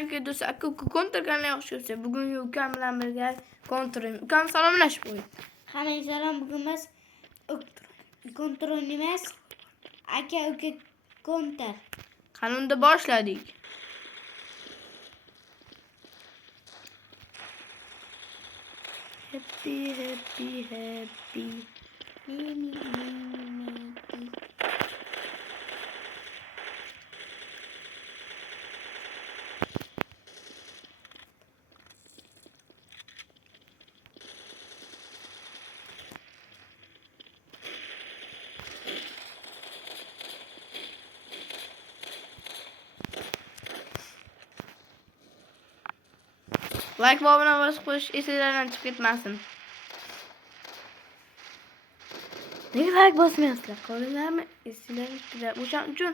aka do'st aka kontur kanalga xush kelibsiz. Bugun ukam bilan birga kontur. Ukam salomlashib qo'ying. Hammaga salom. Bugun biz kontur o'ynaymiz. Aka uka kontur. Qani unda boshladik. Happy happy happy. Like va obuna bosib qo'yish esingizdan chiqib ketmasin. Nega like bosmayapsizlar? Qo'linglarmi? Esingizdan chiqib. O'shaning uchun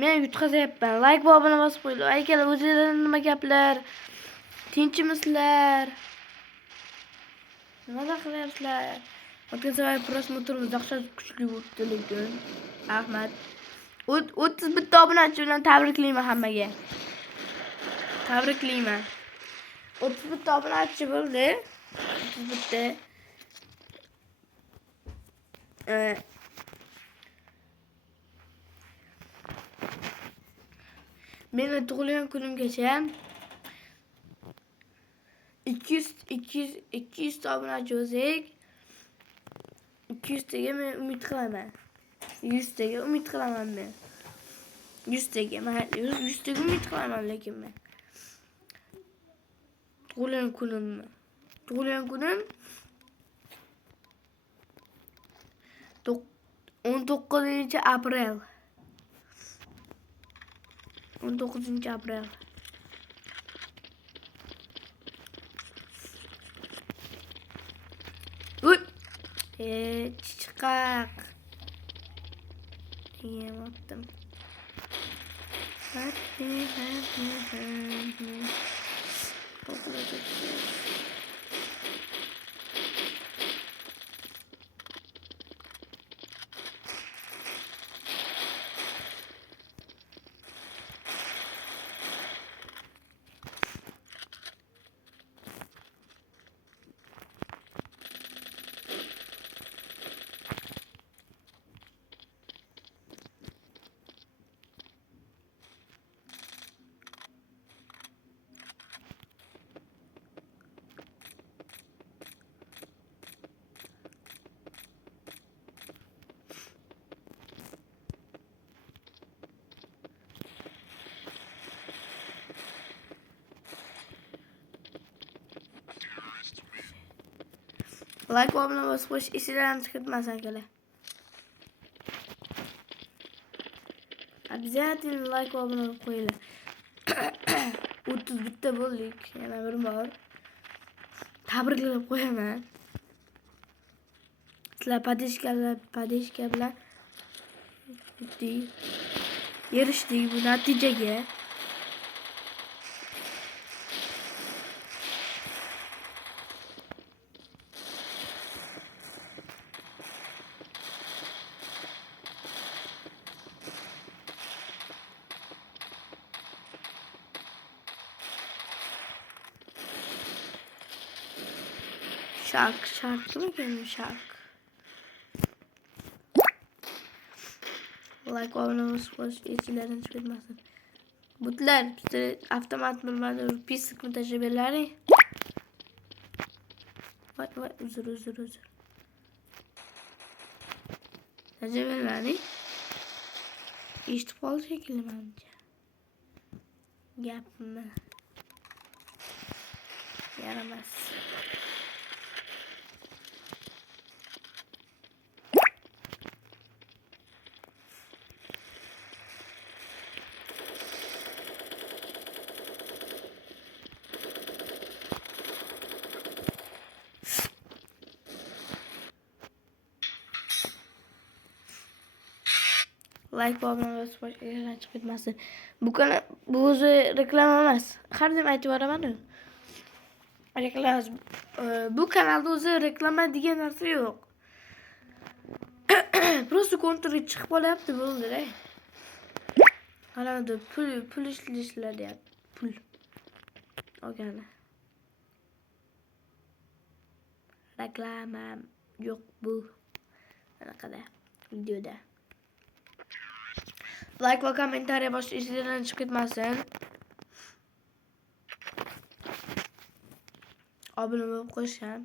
men yutqazyapman. Like va obuna bosib qo'yinglar. Akalar, o'zingizlar nima gaplar? Tinchmisizlar? Nima qilyapsizlar? O'tgan safar prosmotrimiz dahshat kuchli o'tdi lekin. Rahmat. 31 obunachi bilan tabriklayman hammaga. Tabriklayman. 31 obunachi bo'ldi. 31. Meni tug'ilgan kunimgacha 200 obunachi bo'lsak, 200 taga men umid qilaman. 100 taga umid qilaman men. 100 taga umid qilaman lekin men. Tug'ilgan kunim 19-aprel. 19-aprel. Uy! Chiqaq. Yemotdim. Like va obuna bosib qo'yish esingizdan chiqib ketmasin akalar. Обязательно like va obuna qo'yinglar. 31 ta bo'ldik. Yana bir bor tabriklab qo'yaman. Sizlar padeshka bilan erishdik bu natijaga. Şarkı mı gelmiş şarkı? Like abone olmayı esingizdan chiqib ketmasin. Butlar bizda avtomat bo'lmadi, pislikni tajribalari. Voy uzr. Tajribalari. Eshitib qoldi shekilli menimcha. Gapimni. Yaramas. Like va obuna bosib qo'yishga chiqib ketmasin. Bu o'zi reklama emas. Har doim aytib boraman-ku. Reklama. Bu kanalda o'zi reklama degan narsa yo'q. Просто konturga chiqib qolyapti bo'ldi-da. Ana pul ishlayapti. Pul. olgani. Reklama yo'q bu anaqada videoda. Like va kommentariya boshqa ishlardan chiqib ketmasin. Obuna bo'lib qo'yish ham.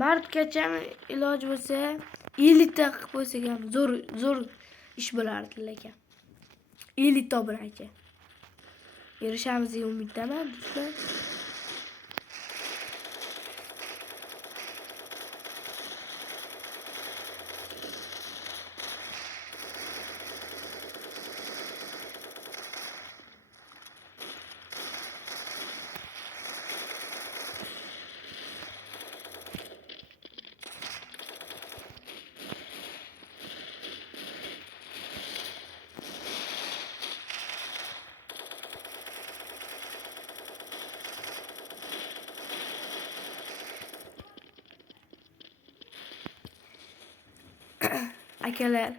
Martgacha iloji bo'lsa 50 ta qilib qo'ysak ham zo'r ish bo'lardi lekin. 50 ta obunachi. Erishamiz degan umiddaman do'stlar. Akalar,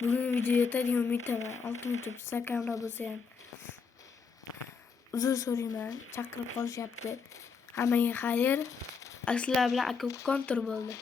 bugun video yetadi degan umiddaman. 6 minut Instagramda bo'lsa ham uzr so'rayman, chaqirib qolishyapti. Hammaga xayr. Sizlar bilan aka kontur bo'ldi.